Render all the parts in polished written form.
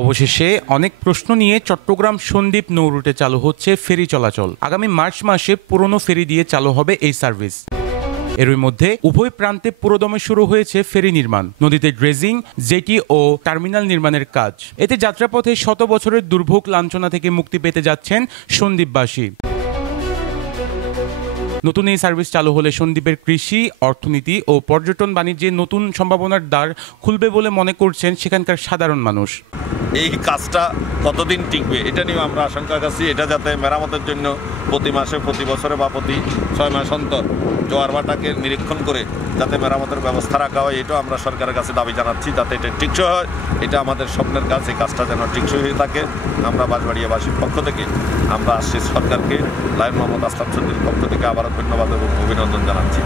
অবশেষে অনেক প্রশ্ন নিয়ে চট্টগ্রাম সন্দ্বীপ নৌরুটে চালু হচ্ছে ফেরি চলাচল। আগামী মার্চ মাসে পুরনো ফেরি দিয়ে চালু হবে এই সার্ভিস। এরই মধ্যে উভয় প্রান্তে পুরোদমে শুরু হয়েছে ফেরি নির্মাণ, নদীতে ড্রেজিং, জেটি ও টার্মিনাল নির্মাণের কাজ। এতে যাত্রাপথে শত বছরের দুর্ভোগ লাঞ্ছনা থেকে মুক্তি পেতে যাচ্ছেন সন্দ্বীপবাসী। নতুন এই সার্ভিস চালু হলে সন্দ্বীপের কৃষি, অর্থনীতি ও পর্যটন বাণিজ্যে নতুন সম্ভাবনার দ্বার খুলবে বলে মনে করছেন সেখানকার সাধারণ মানুষ। এই কাজটা কতদিন টিকবে এটা নিয়ে আমরা আশঙ্কা করছি। এটা যাতে মেরামতের জন্য প্রতি মাসে, প্রতি বছরে বা প্রতি 6 মাস অন্তর জোয়ার ভাটাকে নিরীক্ষণ করে যাতে মেরামতের ব্যবস্থা রাখা হয়, এটাও আমরা সরকারের কাছে দাবি জানাচ্ছি যাতে এটা টিকসই হয়। এটা আমাদের স্বপ্নের কাজ, এই কাজটা যেন টিকসই হয়ে থাকে। আমরা বাঁশবাড়িয়াবাসীর পক্ষ থেকে আমরা আসছি সরকারকে, লায়ন মোহাম্মদ আসলাম চৌধুরীর পক্ষ থেকে আবারও ধন্যবাদ এবং অভিনন্দন জানাচ্ছি।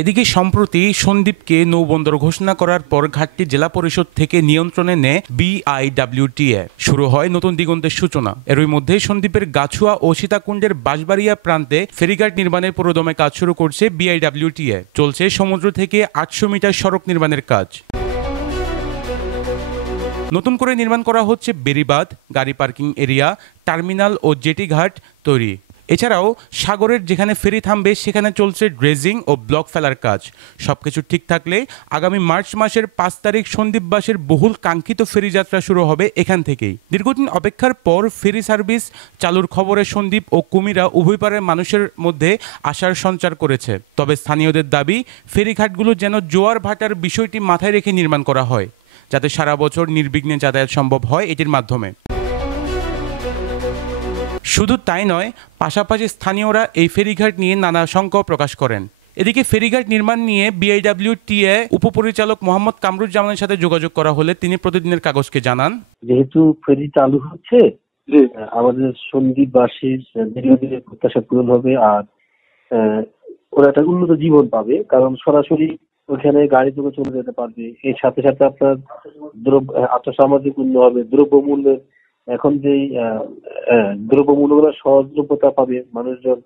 এদিকে সম্প্রতি সন্দ্বীপকে নৌবন্দর ঘোষণা করার পর ঘাটটি জেলা পরিষদ থেকে নিয়ন্ত্রণে নেয় BIWTA। শুরু হয় নতুন দিগন্তের সূচনা। এরই মধ্যে সন্দ্বীপের গাছুয়া ও সীতাকুণ্ডের বাঁশবাড়িয়া প্রান্তে ফেরিঘাট নির্মাণের পুরোদমে কাজ শুরু করছে BIWTA। চলছে সমুদ্র থেকে 800 মিটার সড়ক নির্মাণের কাজ। নতুন করে নির্মাণ করা হচ্ছে বেড়িবাঁধ, গাড়ি পার্কিং এরিয়া, টার্মিনাল ও জেটি ঘাট তৈরি। এছাড়াও সাগরের যেখানে ফেরি থামবে সেখানে চলছে ড্রেজিং ও ব্লক ফেলার কাজ। সবকিছু ঠিক থাকলে আগামী মার্চ মাসের 5 তারিখ সন্দ্বীপবাসীর বহুল কাঙ্ক্ষিত ফেরি যাত্রা শুরু হবে এখান থেকেই। দীর্ঘদিন অপেক্ষার পর ফেরি সার্ভিস চালুর খবরে সন্দ্বীপ ও কুমিরা উভয় পাড়ের মানুষের মধ্যে আশার সঞ্চার করেছে। তবে স্থানীয়দের দাবি, ফেরিঘাটগুলো যেন জোয়ার ভাটার বিষয়টি মাথায় রেখে নির্মাণ করা হয়, যাতে সারা বছর নির্বিঘ্নে যাতায়াত সম্ভব হয় এটির মাধ্যমে। শুধু তাই নয়, পাশাপাশি স্থানীয়রা এই ফেরিঘাট নিয়ে নানা শঙ্কা প্রকাশ করেন। এদিকে ফেরিঘাট নির্মাণ নিয়ে BIWTA উপপরিচালক মোহাম্মদ কামরুজ্জামানের সাথে যোগাযোগ করা হলে তিনি প্রতিদিনের কাগজকে জানান, যেহেতু ফেরি চালু হচ্ছে, আমাদের সন্দ্বীপবাসীর দীর্ঘদিনের প্রত্যাশা পূরণ হবে আর ওরা একটা উন্নত জীবন পাবে, কারণ সরাসরি ওখানে গাড়ি যোগে চলে যেতে পারবে। এর সাথে সাথে আপনার আর্থসামাজিক উন্নয়ন হবে, দ্রব্যমূল্যের এখন যে দ্রব্যমূল্যগুলো সহজলভ্যতা পাবে মানুষজন,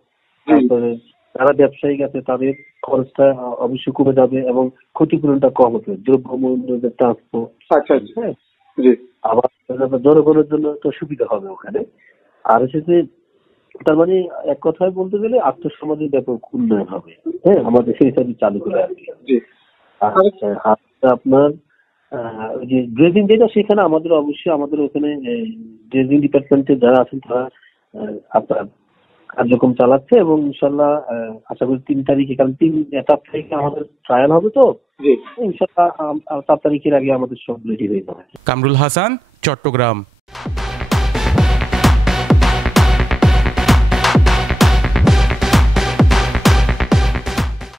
তারপরে যারা ব্যবসায়িক আছে তাদের খরচটা অবশ্যই কমে যাবে এবং ক্ষতিপূরণটা কম হবে, দ্রব্যমূল্যের ট্রান্সপোর্ট। হ্যাঁ, আবার জনগণের জন্য তো সুবিধা হবে ওখানে। আর হচ্ছে তার মানে এক কথায় বলতে গেলে আর্থসামাজিক ব্যাপক উন্নয়ন হবে। হ্যাঁ, আমাদের সেই হিসাবে চালু করে আর কি। আপনার ওই যে ড্রেজিং যেটা, সেখানে আমাদের অবশ্যই আমাদের ওখানে ড্রেজিং ডিপার্টমেন্টে যারা আছেন তারা আপনার কার্যক্রম চালাচ্ছে এবং ইনশাল্লাহ আশা করি 3 তারিখে, কারণ 3 তারিখে আমাদের ট্রায়াল হবে, তো ইনশাল্লাহ 7 তারিখের আগে আমাদের সব রেডি হয়ে যাবে। কামরুল হাসান, চট্টগ্রাম।